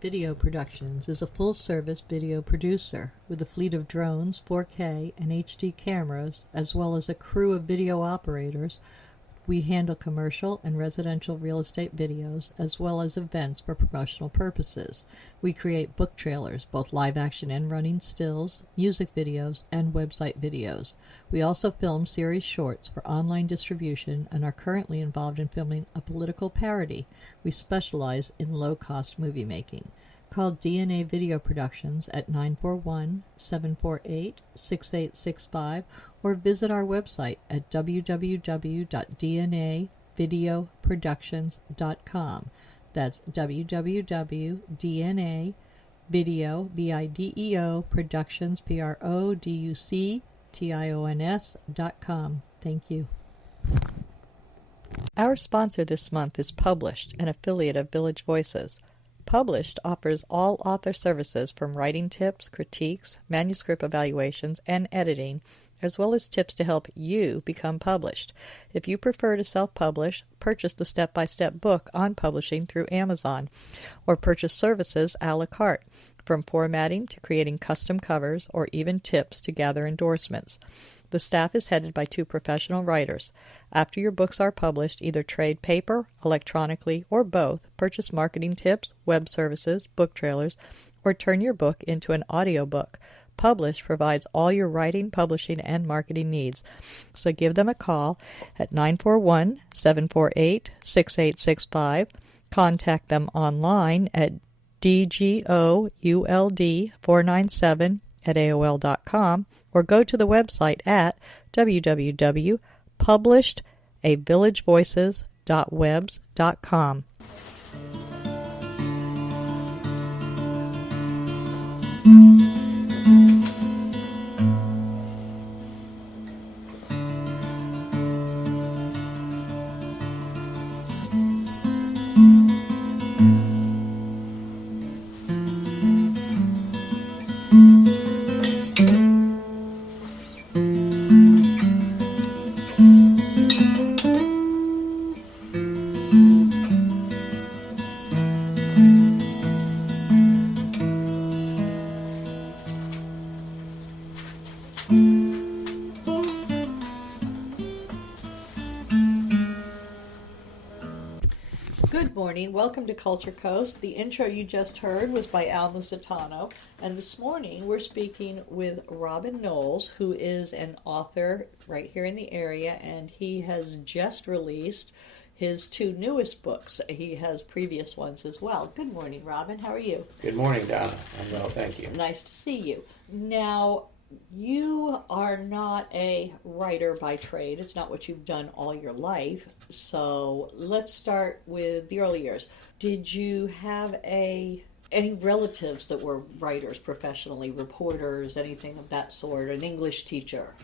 Estate Video Productions is a full-service video producer with a fleet of drones, 4K, and HD cameras, as well as a crew of video operators. We handle commercial and residential real estate videos, as well as events for promotional purposes. We create book trailers, both live-action and running stills, music videos, and website videos. We also film series shorts for online distribution and are currently involved in filming a political parody. We specialize in low-cost movie making. Call DNA Video Productions at 941-748-6865 or visit our website at www.dnavideoproductions.com. That's www.dnavideoproductions.com. Thank you. Our sponsor this month is Published, an affiliate of Village Voices. Published offers all author services from writing tips, critiques, manuscript evaluations, and editing, as well as tips to help you become published. If you prefer to self-publish, purchase the step-by-step book on publishing through Amazon, or purchase services a la carte, from formatting to creating custom covers, or even tips to gather endorsements. The staff is headed by 2 professional writers. After your books are published, either trade paper, electronically, or both, purchase marketing tips, web services, book trailers, or turn your book into an audiobook. Publish provides all your writing, publishing, and marketing needs. So give them a call at 941-748-6865. Contact them online at dgould497@aol.com or go to the website at www.publishedavillagevoices.webs.com. Good morning. Welcome to Culture Coast. The intro you just heard was by Al Musitano, and this morning we're speaking with Robin Knowles, who is an author right here in the area, and he has just released his 2 newest books. He has previous ones as well. Good morning, Robin. How are you? Good morning, Donna. I'm well, thank you. Nice to see you. Now, you are not a writer by trade. It's not what you've done all your life. So let's start with the early years. Did you have any relatives that were writers professionally, reporters, anything of that sort, an English teacher?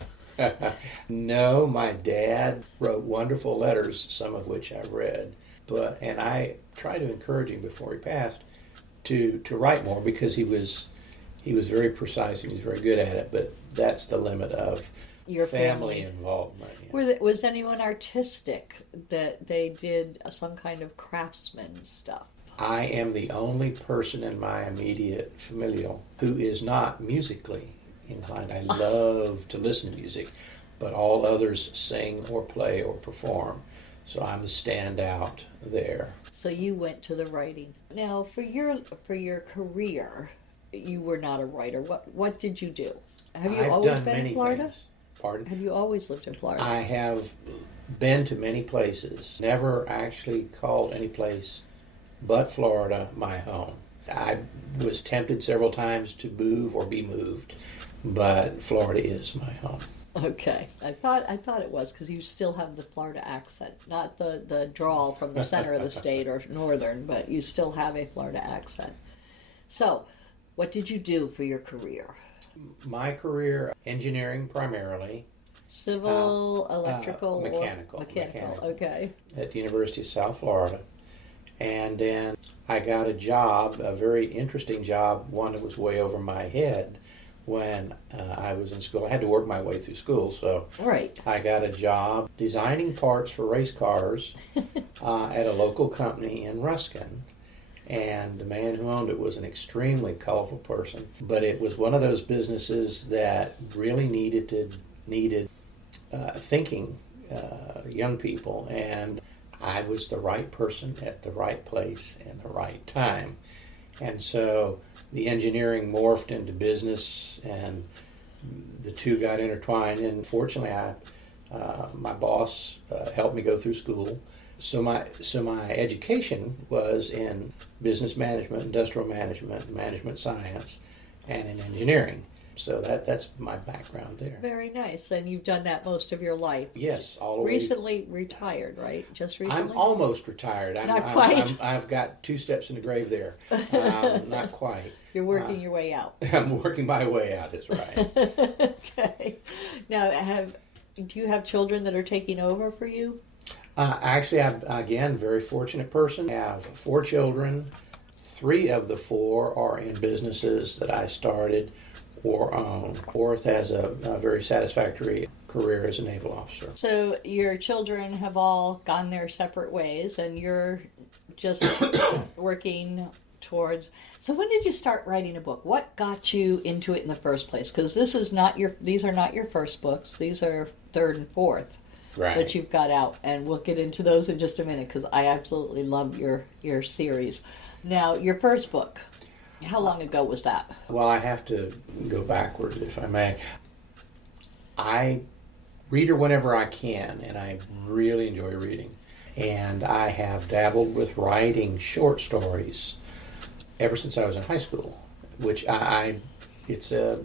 No, my dad wrote wonderful letters, some of which I read. And I tried to encourage him before he passed to write more because he was very precise and he was very good at it, but that's the limit of your family involvement. Yeah. Was anyone artistic that they did some kind of craftsman stuff? I am the only person in my immediate familial who is not musically inclined. I love to listen to music, but all others sing or play or perform. So I'm the standout there. So you went to the writing. Now, for your career, you were not a writer. What did you do? Have you always been in Florida? Things. Pardon? Have you always lived in Florida? I have been to many places. Never actually called any place but Florida my home. I was tempted several times to move or be moved, but Florida is my home. Okay. I thought it was because you still have the Florida accent. Not the drawl from the center of the state or northern, but you still have a Florida accent. So, what did you do for your career? My career, engineering primarily. Civil, electrical, mechanical. Okay. At the University of South Florida. And then I got a job, a very interesting job, one that was way over my head when I was in school. I had to work my way through school, so right. I got a job designing parts for race cars at a local company in Ruskin. And the man who owned it was an extremely colorful person, but it was one of those businesses that really needed thinking young people, and I was the right person at the right place and the right time. And so the engineering morphed into business, and the two got intertwined. And fortunately, my boss helped me go through school. So my education was in business management, industrial management, management science, and in engineering. So that's my background there. Very nice. And you've done that most of your life. Yes, all the way. Recently retired, right? Just recently? I'm almost retired. Not quite. I've got 2 steps in the grave there. Not quite. You're working your way out. I'm working my way out, is right. Okay. Now, do you have children that are taking over for you? Actually, I'm, again, very fortunate person. I have 4 children. 3 of the 4 are in businesses that I started or own. 4th has a very satisfactory career as a naval officer. So your children have all gone their separate ways, and you're just working towards... So when did you start writing a book? What got you into it in the first place? Because these are not your first books. These are 3rd and 4th. Right. That you've got out, and we'll get into those in just a minute because I absolutely love your series. Now, your first book, how long ago was that? Well, I have to go backwards, if I may. I read her whenever I can, and I really enjoy reading. And I have dabbled with writing short stories ever since I was in high school, which it's a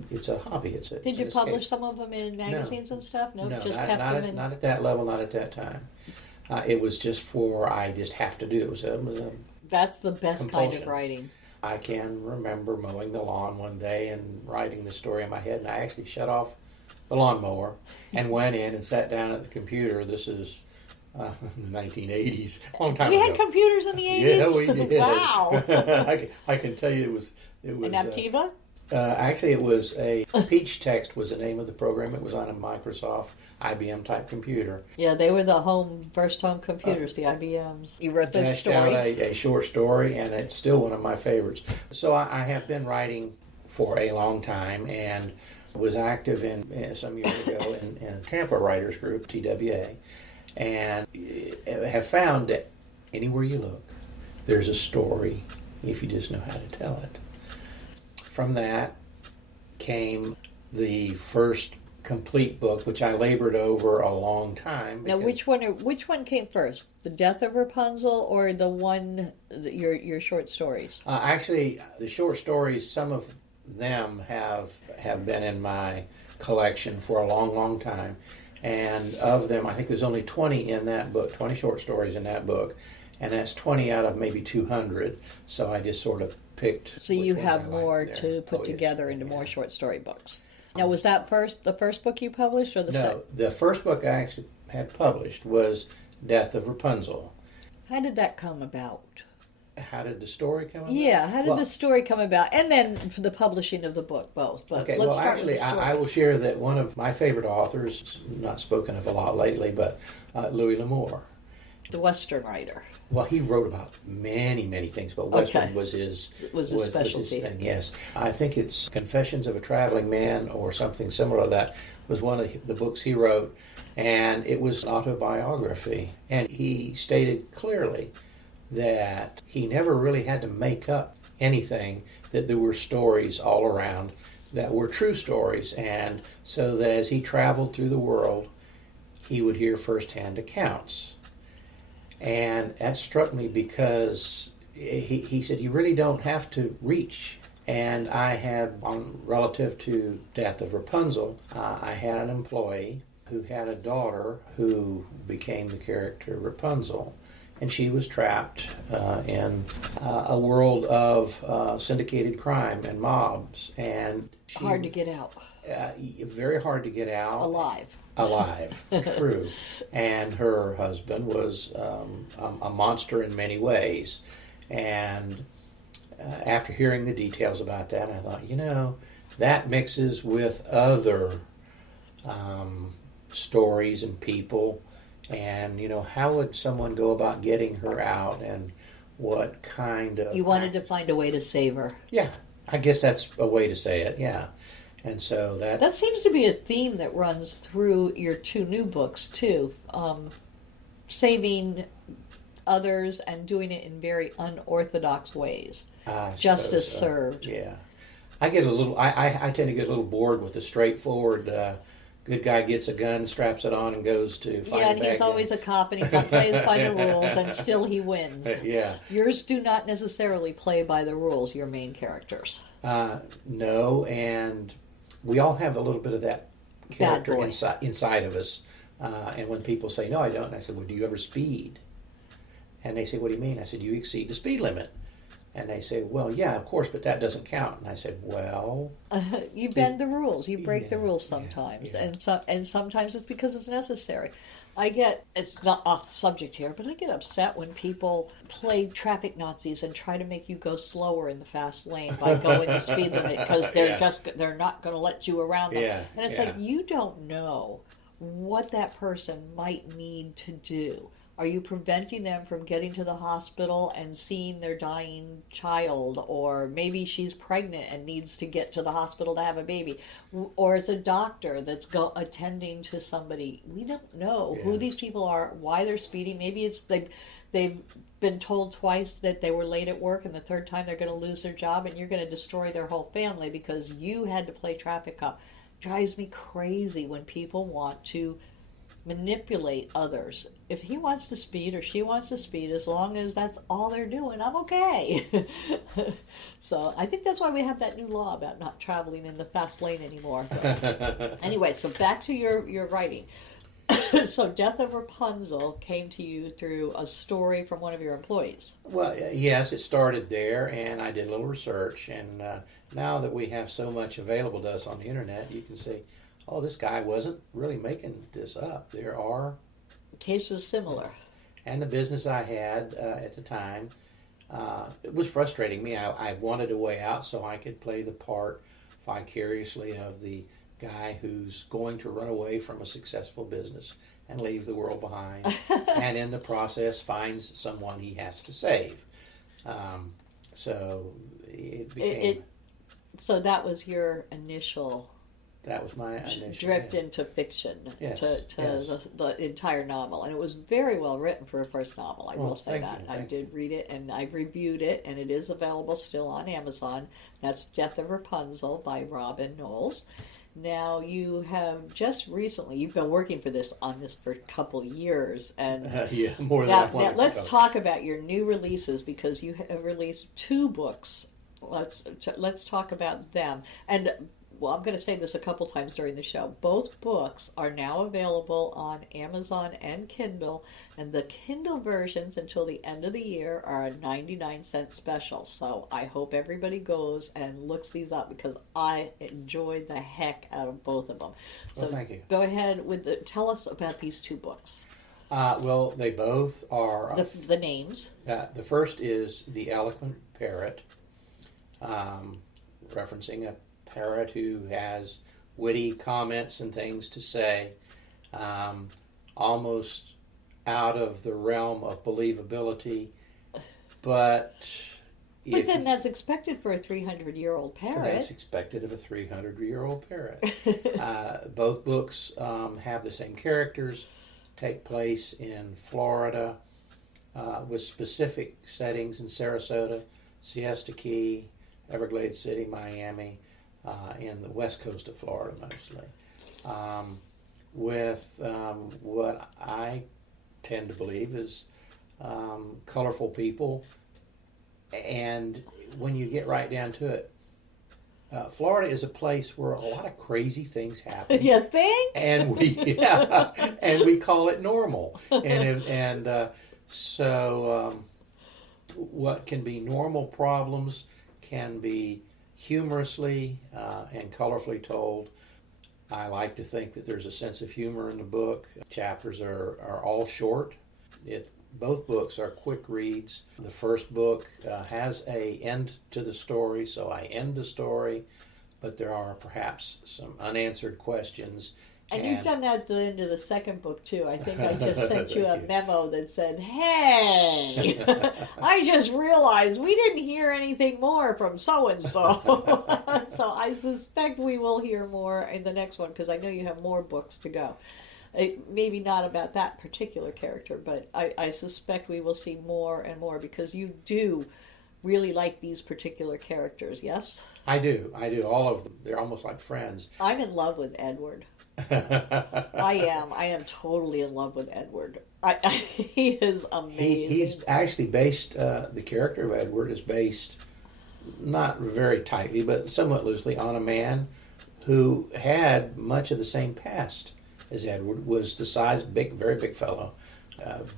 hobby. Did you publish some of them in magazines and stuff? No, just not, kept not, them at, in... not at that level, not at that time. It was just I just have to do it. It was a That's the best compulsion. kind of writing. I can remember mowing the lawn one day and writing the story in my head, and I actually shut off the lawnmower and went in and sat down at the computer. This is the 1980s, a long time ago. We had computers in the 80s? Yeah, we did. Wow. I can tell you it was An Aptiva? Actually, it was Peach Text was the name of the program. It was on a Microsoft IBM type computer. Yeah, they were the first home computers, the IBMs. You wrote the story. Out a short story, and it's still one of my favorites. So I have been writing for a long time, and was active in some years ago in a Tampa Writers Group, TWA, and have found that anywhere you look, there's a story if you just know how to tell it. From that came the first complete book, which I labored over a long time. Now, which one came first? The Death of Rapunzel, or the one your short stories? Actually, the short stories, some of them have been in my collection for a long, long time. And of them, I think there's only 20 in that book, 20 short stories in that book. And that's 20 out of maybe 200. So I just sort of picked. So you have more to put together into more short story books. Now, was that the first book you published, or the second? No, the first book I actually had published was Death of Rapunzel. How did that come about? How did the story come about? Yeah, how did the story come about? And then for the publishing of the book, both. But okay, let's well, start actually, with the story. I will share that one of my favorite authors, not spoken of a lot lately, but Louis L'Amour. The Western writer. Well, he wrote about many, many things, but Western was his specialty. Was his thing, yes. I think it's Confessions of a Traveling Man or something similar to that was one of the books he wrote, and it was an autobiography. And he stated clearly that he never really had to make up anything, that there were stories all around that were true stories, and so that as he traveled through the world, he would hear firsthand accounts. And that struck me because he said, you really don't have to reach. And I had, relative to Death of Rapunzel, I had an employee who had a daughter who became the character Rapunzel. And she was trapped in a world of syndicated crime and mobs. And hard to get out. Very hard to get out. Alive, true. And her husband was a monster in many ways. And after hearing the details about that, I thought, that mixes with other stories and people. And, how would someone go about getting her out? And what kind of... You wanted to find a way to save her. Yeah, I guess that's a way to say it, yeah. And so that seems to be a theme that runs through your two new books, too. Saving others and doing it in very unorthodox ways. Justice served. Yeah. I tend to get a little bored with the straightforward, good guy gets a gun, straps it on, and goes to find and he's always a cop, and he plays by the rules, and still he wins. Yeah. Yours do not necessarily play by the rules, your main characters. No, and we all have a little bit of that character inside of us. And when people say, no, I don't, and I said, well, do you ever speed? And they say, what do you mean? I said, you exceed the speed limit. And they say, well, yeah, of course, but that doesn't count. And I said, well... you bend the rules. You break the rules sometimes. Yeah. And sometimes it's because it's necessary. It's not off subject here, but I get upset when people play traffic Nazis and try to make you go slower in the fast lane by going the speed limit because they're not going to let you around them. Yeah. And it's like, you don't know what that person might need to do. Are you preventing them from getting to the hospital and seeing their dying child? Or maybe she's pregnant and needs to get to the hospital to have a baby. Or it's a doctor that's attending to somebody. We don't know who these people are, why they're speeding. Maybe it's they've been told twice that they were late at work, and the third time they're going to lose their job, and you're going to destroy their whole family because you had to play traffic cop. Drives me crazy when people want to manipulate others. If he wants to speed or she wants to speed, as long as that's all they're doing, I'm okay. So I think that's why we have that new law about not traveling in the fast lane anymore. So, anyway, so back to your writing. So Death of Rapunzel came to you through a story from one of your employees. Well, yes, it started there, and I did a little research, and now that we have so much available to us on the internet, you can see, oh, this guy wasn't really making this up. There are cases similar. And the business I had at the time, it was frustrating me. I wanted a way out so I could play the part vicariously of the guy who's going to run away from a successful business and leave the world behind, and in the process finds someone he has to save. So it became... So that was your initial... That was my initial drift into fiction, the entire novel, and it was very well written for a first novel. I will say that. I did read it, and I reviewed it, and it is available still on Amazon. That's Death of Rapunzel by Robin Knowles. Now, you have just recently, you've been working on this for a couple of years, and more than that. Now let's talk about your new releases, because you have released 2 books. Let's talk about them. And well, I'm going to say this a couple times during the show. Both books are now available on Amazon and Kindle, and the Kindle versions until the end of the year are a 99-cent special. So I hope everybody goes and looks these up, because I enjoyed the heck out of both of them. So thank you. Go ahead tell us about these 2 books. Well, they both are... the names. The first is The Eloquent Parrot, referencing a parrot who has witty comments and things to say, almost out of the realm of believability, but then that's expected for a 300-year-old parrot. That's expected of a 300-year-old parrot. Both books have the same characters, take place in Florida, with specific settings in Sarasota, Siesta Key, Everglades City, Miami, in the west coast of Florida mostly, with what I tend to believe is colorful people. And when you get right down to it, Florida is a place where a lot of crazy things happen. You think? And we call it normal. So what can be normal problems can be humorously and colorfully told. I like to think that there's a sense of humor in the book. Chapters are all short. Both books are quick reads. The first book has an end to the story, so I end the story, but there are perhaps some unanswered questions And you've done that at the end of the second book, too. I think I just sent you a you. memo that said, hey, I just realized we didn't hear anything more from so-and-so. So I suspect we will hear more in the next one, because I know you have more books to go. Maybe not about that particular character, but I suspect we will see more and more, because you do really like these particular characters, yes? I do. All of them. They're almost like friends. I'm in love with Edward. I am totally in love with Edward. He is amazing. He's actually based, the character of Edward is based, not very tightly, but somewhat loosely, on a man who had much of the same past as Edward. Was the size, very big fellow,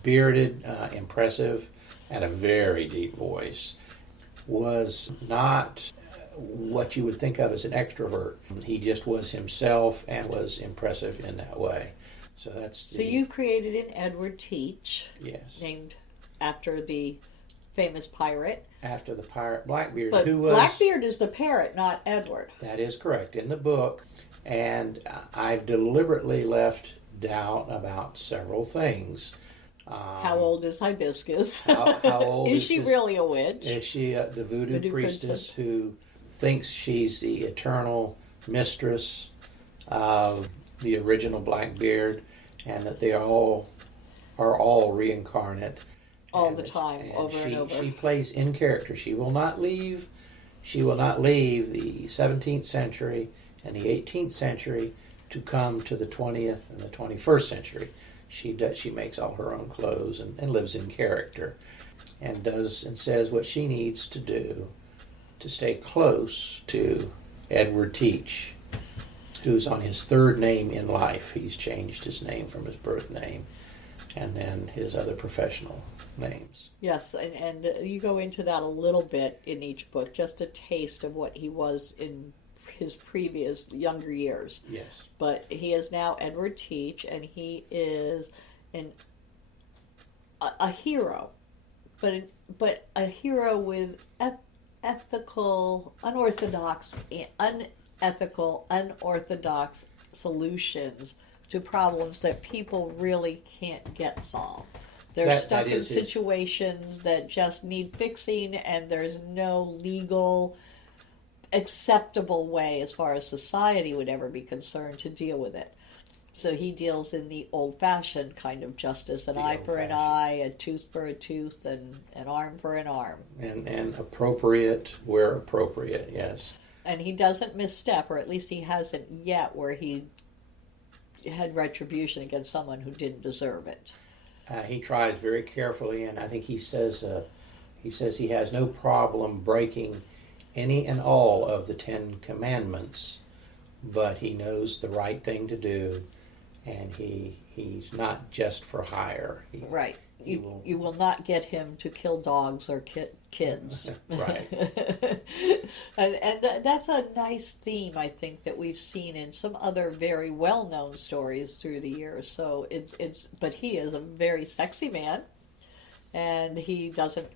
bearded, impressive, and a very deep voice. Was not what you would think of as an extrovert. He just was himself and was impressive in that way. So you created an Edward Teach. Yes. Named after the famous pirate. After the pirate Blackbeard. But Blackbeard is the parrot, not Edward. That is correct in the book. And I've deliberately left doubt about several things. How old is Hibiscus? How old is she really a witch? Is she the voodoo priestess who thinks she's the eternal mistress of the original Blackbeard, and that they are all reincarnate all the time, over and over. She plays in character. She will not leave the 17th century and the 18th century to come to the 20th and the 21st century. She makes all her own clothes and lives in character, and does and says what she needs to do to stay close to Edward Teach, who's on his third name in life. He's changed his name from his birth name and then his other professional names. Yes, and you go into that a little bit in each book, just a taste of what he was in his previous younger years. Yes. But he is now Edward Teach, and he is a hero, but a hero with unorthodox solutions to problems that people really can't get solved. They're stuck in situations that just need fixing, and there's no legal acceptable way, as far as society would ever be concerned, to deal with it. So he deals in the old-fashioned kind of justice: an eye for an eye, a tooth for a tooth, and an arm for an arm. And appropriate where appropriate, yes. And he doesn't misstep, or at least he hasn't yet, where he had retribution against someone who didn't deserve it. He tries very carefully, and I think he says he has no problem breaking any and all of the 10 Commandments, but he knows the right thing to do, and he's not just for hire. Right. You will not get him to kill dogs or kids. Right. and that's a nice theme, I think, that we've seen in some other very well-known stories through the years. So but he is a very sexy man, and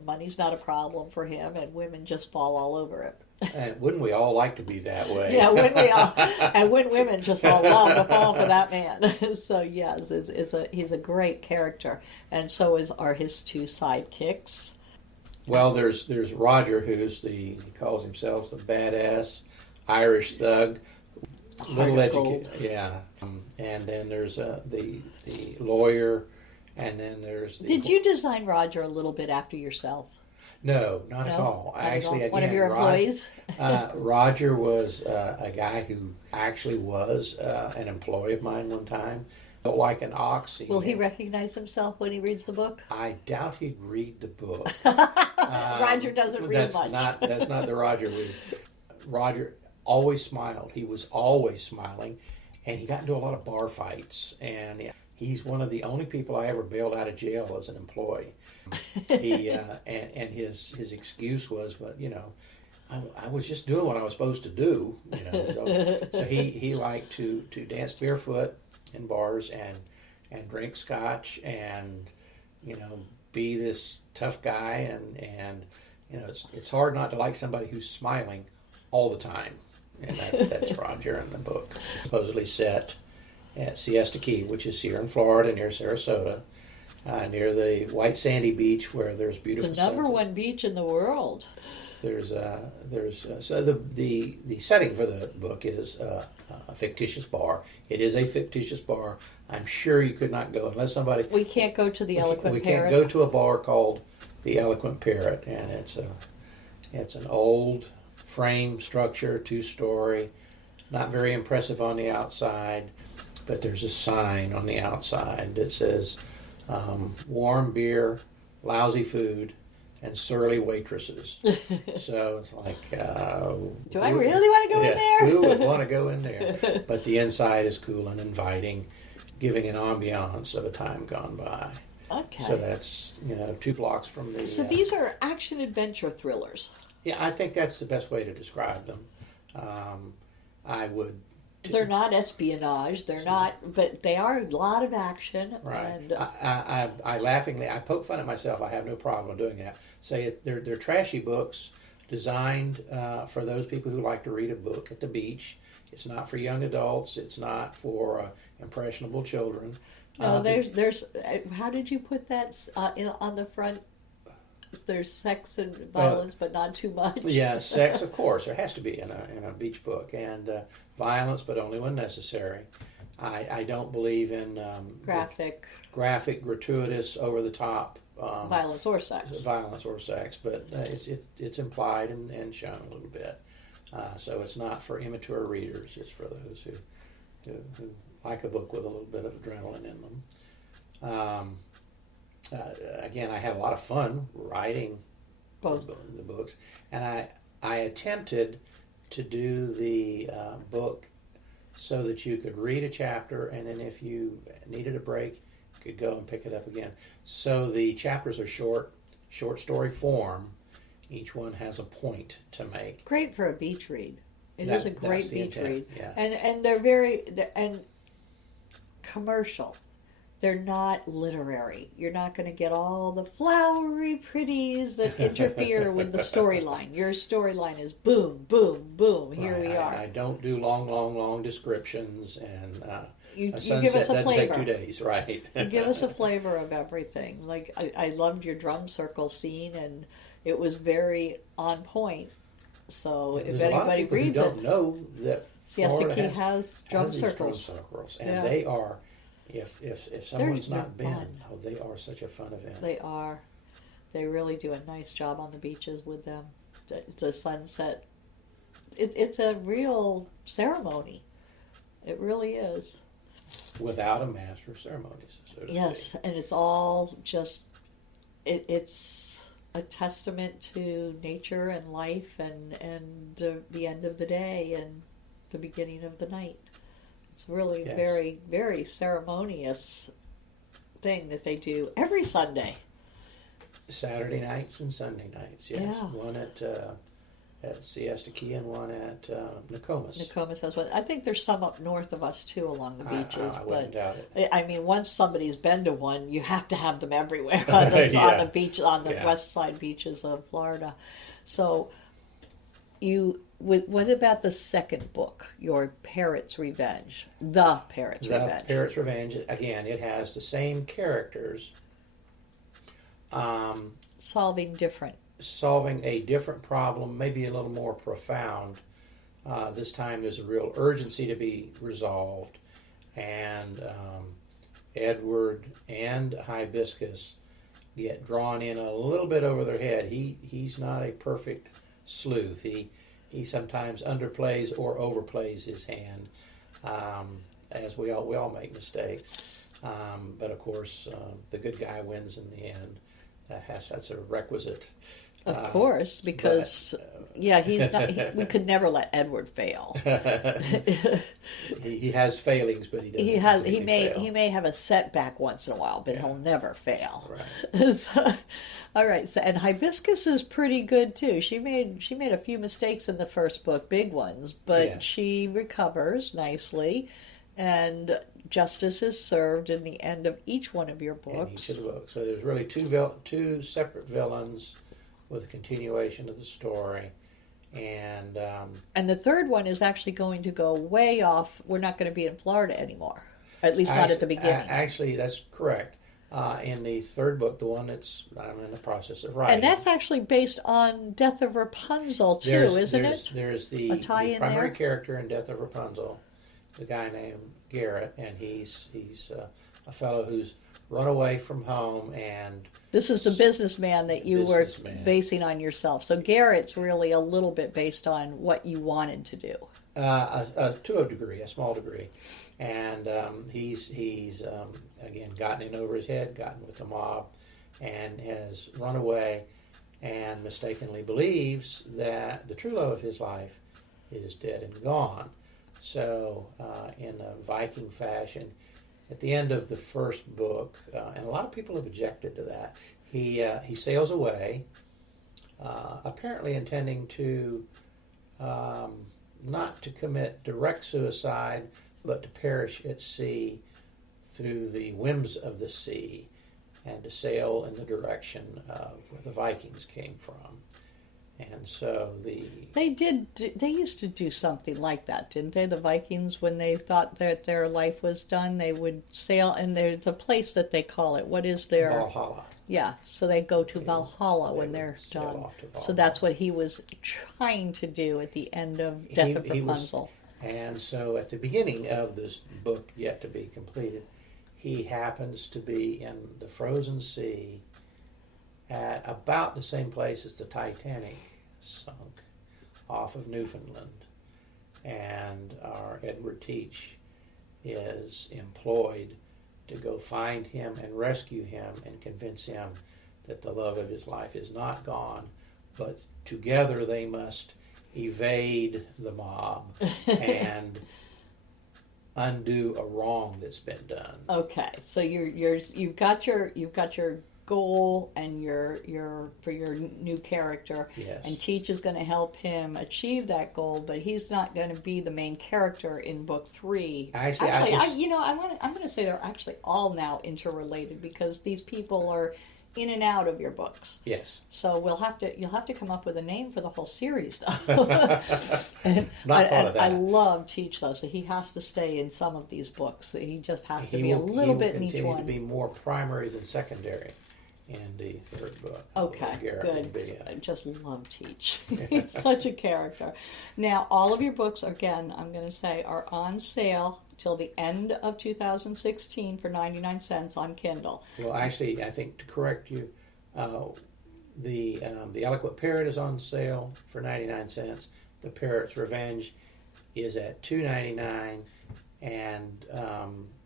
money's not a problem for him, and women just fall all over it. And wouldn't we all like to be that way? Yeah, wouldn't we all? And wouldn't women just all love to fall for that man? So yes, he's a great character, and so are his two sidekicks. Well, there's Roger, he calls himself the badass Irish thug, little educated, yeah. And then there's the lawyer, and then there's. Did you design Roger a little bit after yourself? No, not at all. Actually, one of your employees. Roger was a guy who actually was an employee of mine one time. Like an ox. Will he recognize himself when he reads the book? I doubt he'd read the book. Roger doesn't read much. That's not the Roger we. Roger always smiled. He was always smiling, and he got into a lot of bar fights. And he's one of the only people I ever bailed out of jail as an employee. He and his excuse was, but I was just doing what I was supposed to do. So he liked to dance barefoot in bars and drink scotch and be this tough guy and it's hard not to like somebody who's smiling all the time, and that's Roger in the book. Supposedly set at Siesta Key, which is here in Florida near Sarasota, near the white sandy beach where there's beautiful The number sunsets. one beach in the world. So the setting for the book is a fictitious bar. It is a fictitious bar. I'm sure you could not go unless somebody. We can't go to the Eloquent We Parrot. can't go to a bar called the Eloquent Parrot, and it's an old frame structure, 2-story, not very impressive on the outside, but there's a sign on the outside that says warm beer, lousy food, and surly waitresses. So it's like, Do I really want to go in there? Who would want to go in there? But the inside is cool and inviting, giving an ambiance of a time gone by. Okay. So that's 2 blocks from the. So these are action adventure thrillers. Yeah, I think that's the best way to describe them. I would. They're not espionage. They're not, but they are a lot of action. Right. And, I laughingly, I poke fun at myself. I have no problem doing that. Say they're trashy books designed for those people who like to read a book at the beach. It's not for young adults. It's not for impressionable children. no, there's. How did you put that on the front? There's sex and violence, but not too much. Yeah, sex, of course, there has to be in a beach book, and violence, but only when necessary. I don't believe in graphic, gratuitous, over the top violence or sex. But it's implied and shown a little bit. So it's not for immature readers. It's for those who like a book with a little bit of adrenaline in them. Again, I had a lot of fun writing Both. the books, and I attempted to do the book so that you could read a chapter, and then if you needed a break, you could go and pick it up again. So the chapters are short story form. Each one has a point to make. Great for a beach read. It is a great beach intent, read, yeah. and they're commercial. They're not literary. You're not going to get all the flowery pretties that interfere with the storyline. Your storyline is boom, boom, boom. Here Right. we are. I don't do long descriptions, and You a sunset give us a doesn't flavor. take 2 days, right? You give us a flavor of everything. Like I loved your drum circle scene, and it was very on point. So if There's a lot of anybody people reads who it, don't know that Siesta Florida Key has drum these circles. drum circles, and Yeah. they are. If someone's They're not been, fun. they are such a fun event. They are. They really do a nice job on the beaches with them. The sunset. It's a real ceremony. It really is. Without a master of ceremonies, so to Yes, speak. and it's all just. It's a testament to nature and life and the end of the day and the beginning of the night. It's really Yes. very, very ceremonious thing that they do every Sunday. Saturday nights and Sunday nights. Yes, Yeah. one at Siesta Key and one at Nokomis. Nokomis has one. I think there's some up north of us too along the beaches. I wouldn't doubt it. But I mean, once somebody's been to one, you have to have them everywhere on the, Yeah. on the beach, on the Yeah. west side beaches of Florida. So, what about the second book, Your Parrot's Revenge? The Parrot's The Revenge. Parrot's Revenge. Again, it has the same characters. Solving different. Solving a different problem, maybe a little more profound. This time there's a real urgency to be resolved, and Edward and Hibiscus get drawn in a little bit over their head. He's not a perfect sleuth. He sometimes underplays or overplays his hand, as we all make mistakes. But of course, the good guy wins in the end. That's a requisite. Of course, because he's not. We could never let Edward fail. He has failings, but he doesn't. He fail. may have a setback once in a while, but Yeah. he'll never fail. Right. So, all right. So, and Hibiscus is pretty good too. She made a few mistakes in the first book, big ones, but Yeah. she recovers nicely, and justice is served in the end of each one of your In each books. of the books. So there's really two separate villains with a continuation of the story, And the third one is actually going to go way off. We're not going to be in Florida anymore. At least not at the beginning. Actually, that's correct. In the third book, the one I'm in the process of writing. And that's actually based on Death of Rapunzel, too, isn't it? There's a tie the in primary there? character in Death of Rapunzel, the guy named Garrett, and he's a fellow who's run away from home, and this is the businessman that you were basing on yourself. So Garrett's really a little bit based on what you wanted to do. To a degree, a small degree. And he's again gotten in over his head, gotten with the mob, and has run away, and mistakenly believes that the true love of his life is dead and gone. So, in a Viking fashion, at the end of the first book, and a lot of people have objected to that, he sails away, apparently intending to not to commit direct suicide, but to perish at sea through the whims of the sea, and to sail in the direction of where the Vikings came from. And so they used to do something like that, didn't they? The Vikings, when they thought that their life was done, they would sail, and there's a place that they call it. What is their Valhalla? Yeah, so they go to Valhalla when they're done. So that's what he was trying to do at the end of Death of Rapunzel. And so at the beginning of this book, yet to be completed, he happens to be in the frozen sea at about the same place as the Titanic sunk, off of Newfoundland. And our Edward Teach is employed to go find him and rescue him and convince him that the love of his life is not gone, but together they must evade the mob and undo a wrong that's been done. Okay, so you've got your goal and your for your new character. Yes. And Teach is going to help him achieve that goal, but he's not going to be the main character in book 3. I'm going to say they're actually all now interrelated because these people are in and out of your books. Yes. So you'll have to come up with a name for the whole series, though. Not thought of that. I love Teach, though, so he has to stay in some of these books. He just has to be a little bit in each one. He will continue to be more primary than secondary in the third book. Okay, good. I just love Teach. He's such a character. Now, all of your books, again, I'm going to say, are on sale till the end of 2016 for 99 cents on Kindle. Well, actually, I think to correct you, the Eloquent Parrot is on sale for 99 cents. The Parrot's Revenge is at $2.99, and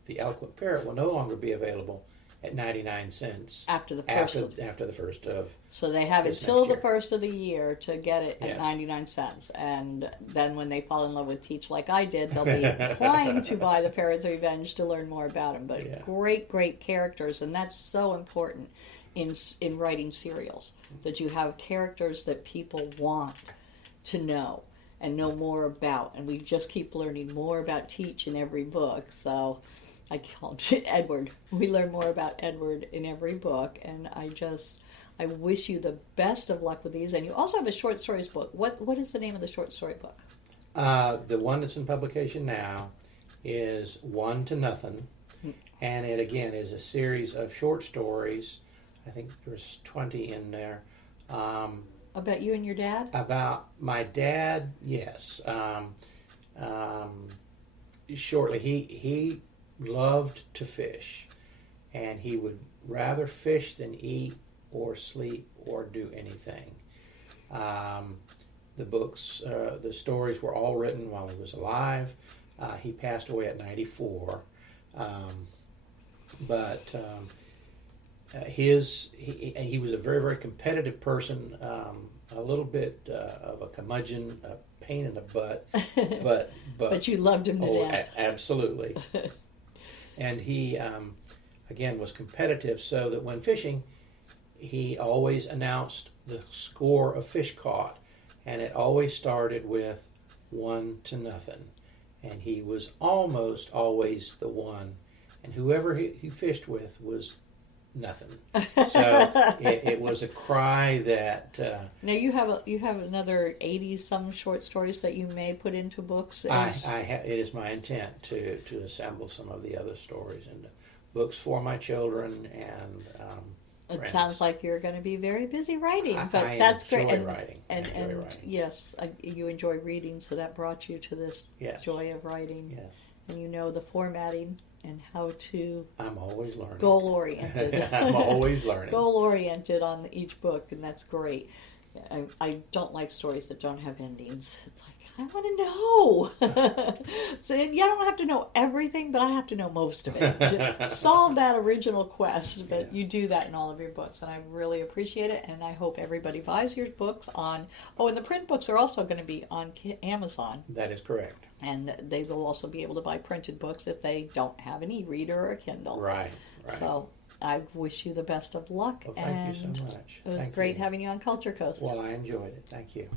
the Eloquent Parrot will no longer be available at 99 cents after the first of. So they have until the first of the year to get it at 99 cents, and then when they fall in love with Teach like I did, they'll be inclined to buy the Parrot's Revenge to learn more about him. But great characters, and that's so important in writing serials, that you have characters that people want to know and know more about, and we just keep learning more about Teach in every book. So I call it Edward. We learn more about Edward in every book, and I wish you the best of luck with these. And you also have a short stories book. What is the name of the short story book? The one that's in publication now is One to Nothing, and it again is a series of short stories. I think there's 20 in there. About you and your dad? About my dad, yes. Shortly, he loved to fish, and he would rather fish than eat or sleep or do anything. The stories were all written while he was alive. He passed away at 94, but he was a very, very competitive person, a little bit of a curmudgeon, a pain in the butt, but you loved him to death. Absolutely. And he, again, was competitive, so that when fishing, he always announced the score of fish caught, and it always started with 1 to nothing. And he was almost always the one, and whoever he fished with was nothing. So it was a cry that Now you have another 80 some short stories that you may put into books. it is my intent to assemble some of the other stories into books for my children and it friends. sounds like you're going to be very busy writing, but I that's enjoy great. writing. And writing. yes, you enjoy reading, so that brought you to this Yes. joy of writing. Yes. And you know the formatting and how to I'm always learning. goal oriented. I'm always learning. Goal oriented on each book, and that's great. I don't like stories that don't have endings. It's like, I want to know. So yeah, I don't have to know everything, but I have to know most of it. Solve that original quest, but Yeah. you do that in all of your books, and I really appreciate it, and I hope everybody buys your books on... Oh, and the print books are also going to be on Amazon, That is correct. and they will also be able to buy printed books if they don't have an e-reader or a Kindle. Right. So I wish you the best of luck. Well, thank you so much. It was Thank great you. having you on Culture Coast. Well, I enjoyed it. Thank you.